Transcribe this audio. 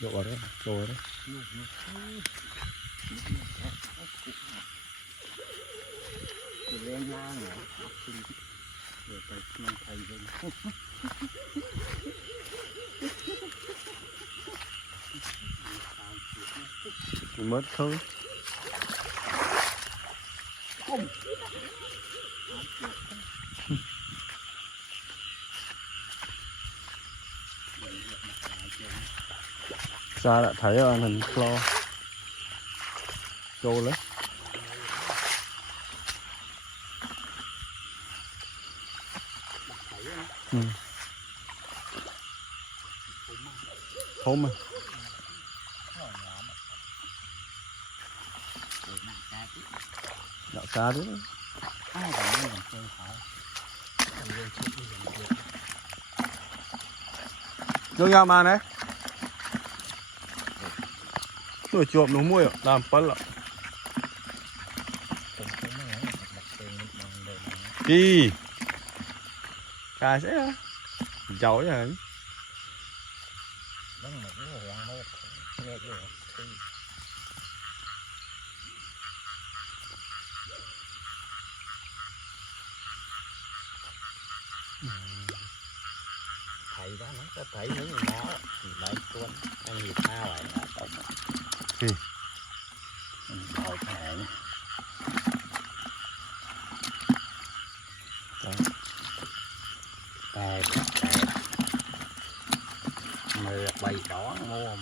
Độ vào đấy, đồ đấy. Lên la nữa, rồi tới non thầy rồi. Mất thôi. Xa đã thấy rồi mình lo trâu lấy. Ừ. Thôm mà. Đạo xa đấy. Vô nhau mà này. Rồi chuột nó mua làm phân lắm. Đi. Cài sẽ giàu chứ hả? Thầy đó nó có thấy những người nó lại tuôn ăn gì sao vậy Gì? Rồi thầy tè mười bầy đỏ mua